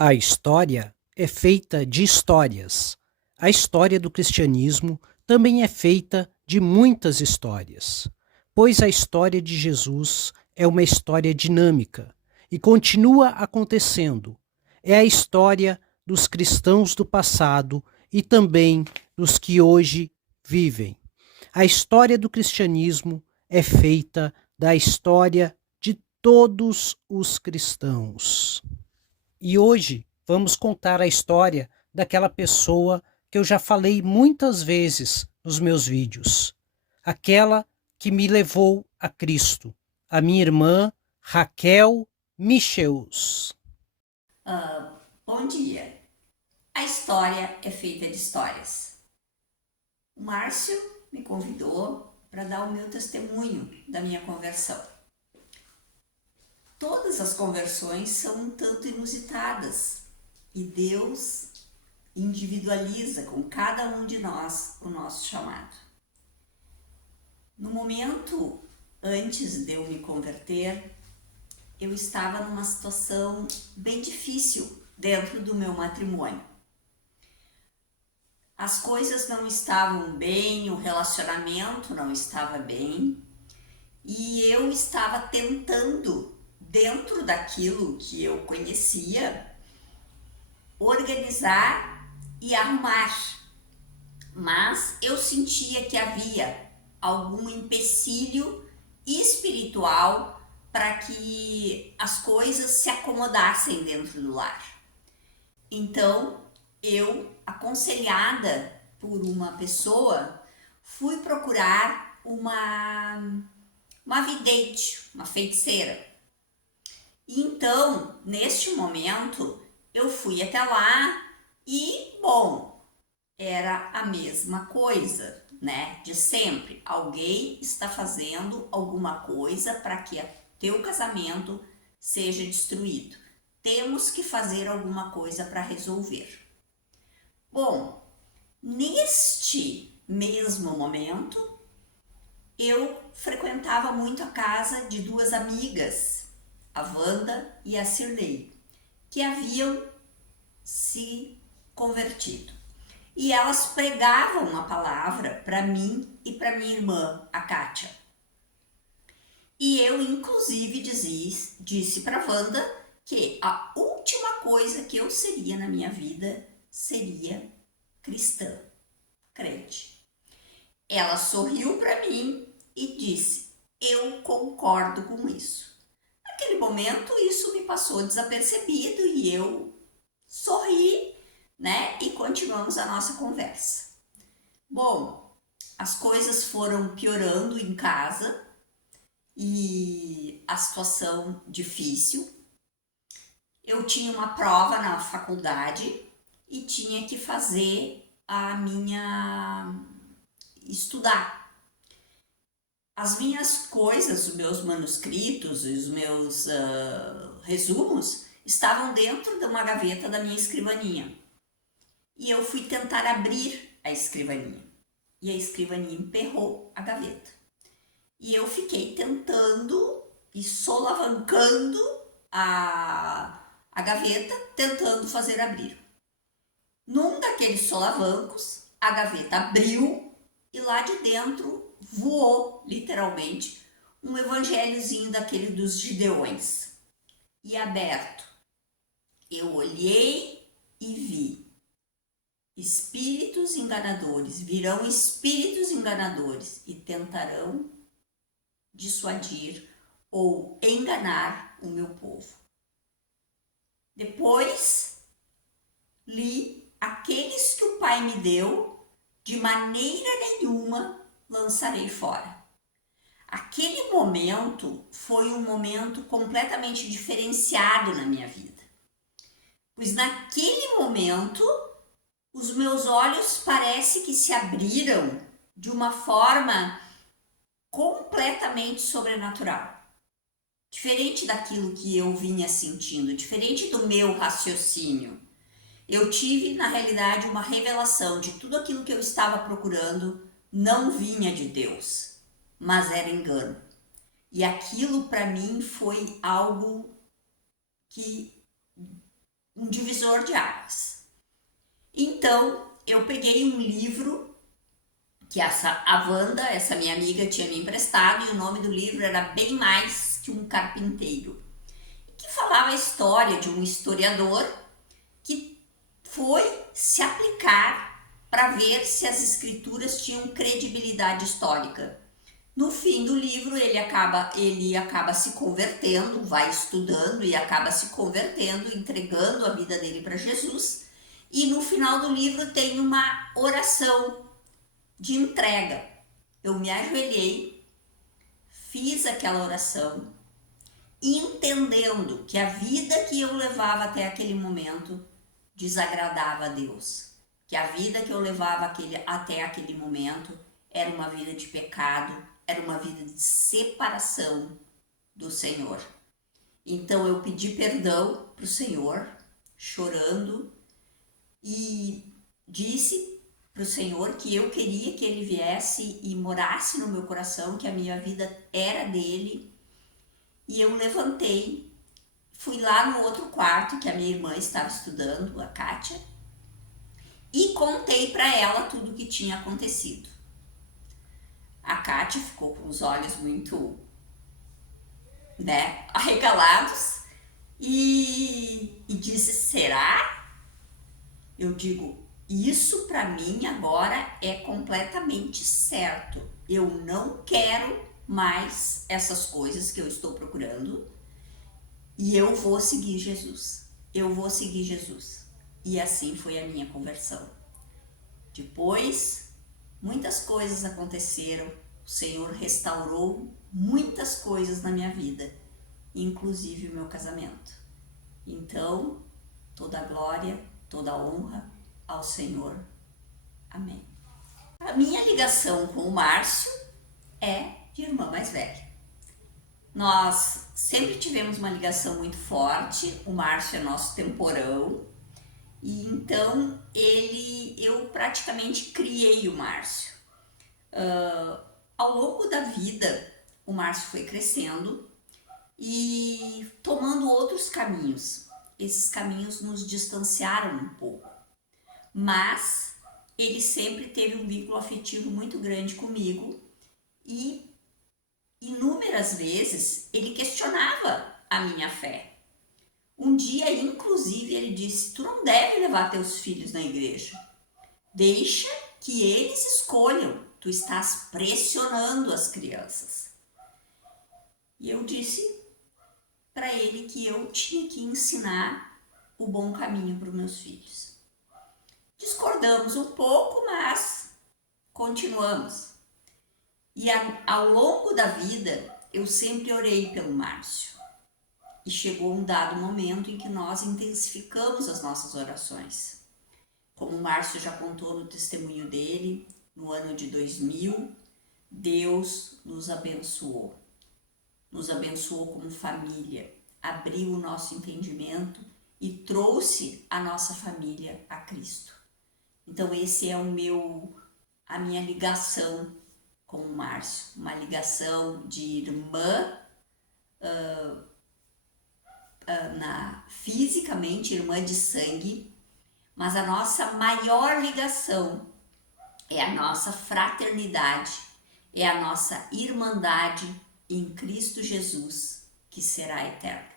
A história é feita de histórias. A história do cristianismo também é feita de muitas histórias, pois a história de Jesus é uma história dinâmica e continua acontecendo. É a história dos cristãos do passado e também dos que hoje vivem. A história do cristianismo é feita da história de todos os cristãos. E hoje vamos contar a história daquela pessoa que eu já falei muitas vezes nos meus vídeos. Aquela que me levou a Cristo, a minha irmã Raquel Micheus. Bom dia! A história é feita de histórias. O Márcio me convidou para dar o meu testemunho da minha conversão. Todas as conversões são um tanto inusitadas e Deus individualiza com cada um de nós o nosso chamado. No momento antes de eu me converter, eu estava numa situação bem difícil dentro do meu matrimônio. As coisas não estavam bem, o relacionamento não estava bem e eu estava tentando, dentro daquilo que eu conhecia, organizar e arrumar. Mas eu sentia que havia algum empecilho espiritual para que as coisas se acomodassem dentro do lar. Então, eu, aconselhada por uma pessoa, fui procurar uma vidente, uma feiticeira. E então, neste momento, eu fui até lá e, bom, era a mesma coisa, né? De sempre. Alguém está fazendo alguma coisa para que teu casamento seja destruído. Temos que fazer alguma coisa para resolver. Bom, neste mesmo momento, eu frequentava muito a casa de duas amigas, a Wanda e a Cirlei, que haviam se convertido. E elas pregavam uma palavra para mim e para minha irmã, a Kátia. E eu, inclusive, disse para Wanda que a última coisa que eu seria na minha vida seria cristã, crente. Ela sorriu para mim e disse: eu concordo com isso. Naquele momento, isso me passou desapercebido e eu sorri, né? E continuamos a nossa conversa. Bom, as coisas foram piorando em casa e a situação difícil. Eu tinha uma prova na faculdade e tinha que fazer a minha estudar. As minhas coisas, os meus manuscritos, os meus resumos estavam dentro de uma gaveta da minha escrivaninha. E eu fui tentar abrir a escrivaninha. E a escrivaninha emperrou a gaveta. E eu fiquei tentando e solavancando a gaveta, tentando fazer abrir. Num daqueles solavancos, a gaveta abriu e lá de dentro voou, literalmente, um evangelhozinho daquele dos Gideões. E aberto, eu olhei e vi: espíritos enganadores virão espíritos enganadores e tentarão dissuadir ou enganar o meu povo. Depois li: aqueles que o Pai me deu, de maneira nenhuma lançarei fora. Aquele momento foi um momento completamente diferenciado na minha vida, pois naquele momento os meus olhos parece que se abriram de uma forma completamente sobrenatural. Diferente daquilo que eu vinha sentindo, diferente do meu raciocínio. Eu tive, na realidade, uma revelação de tudo aquilo que eu estava procurando não vinha de Deus, mas era engano. E aquilo para mim foi algo que um divisor de águas. Então, eu peguei um livro que a Wanda, essa minha amiga, tinha me emprestado, e o nome do livro era Bem Mais que um Carpinteiro, que falava a história de um historiador que foi se aplicar para ver se as escrituras tinham credibilidade histórica. No fim do livro, ele acaba se convertendo, vai estudando e acaba se convertendo, entregando a vida dele para Jesus. E no final do livro tem uma oração de entrega. Eu me ajoelhei, fiz aquela oração, entendendo que a vida que eu levava até aquele momento desagradava a Deus, que a vida que eu levava até aquele momento era uma vida de pecado, era uma vida de separação do Senhor. Então eu pedi perdão para o Senhor, chorando, e disse para o Senhor que eu queria que Ele viesse e morasse no meu coração, que a minha vida era dele. E eu levantei, fui lá no outro quarto que a minha irmã estava estudando, a Kátia, e contei para ela tudo o que tinha acontecido. A Kátia ficou com os olhos muito, arregalados e disse: será? Eu digo: isso para mim agora é completamente certo. Eu não quero mais essas coisas que eu estou procurando e eu vou seguir Jesus. Eu vou seguir Jesus. E assim foi a minha conversão. Depois, muitas coisas aconteceram. O Senhor restaurou muitas coisas na minha vida, inclusive o meu casamento. Então, toda a glória, toda a honra ao Senhor. Amém. A minha ligação com o Márcio é de irmã mais velha. Nós sempre tivemos uma ligação muito forte. O Márcio é nosso temporão. E então eu praticamente criei o Márcio. Ao longo da vida, o Márcio foi crescendo e tomando outros caminhos. Esses caminhos nos distanciaram um pouco, mas ele sempre teve um vínculo afetivo muito grande comigo e inúmeras vezes ele questionava a minha fé. Um dia, inclusive, ele disse: tu não deve levar teus filhos na igreja, deixa que eles escolham, tu estás pressionando as crianças. E eu disse para ele que eu tinha que ensinar o bom caminho para os meus filhos. Discordamos um pouco, mas continuamos. E ao longo da vida, eu sempre orei pelo Márcio. E chegou um dado momento em que nós intensificamos as nossas orações. Como o Márcio já contou no testemunho dele, no ano de 2000, Deus nos abençoou. Nos abençoou como família, abriu o nosso entendimento e trouxe a nossa família a Cristo. Então esse é a minha ligação com o Márcio, uma ligação de irmã, fisicamente irmã de sangue, mas a nossa maior ligação é a nossa fraternidade, é a nossa irmandade em Cristo Jesus, que será eterna.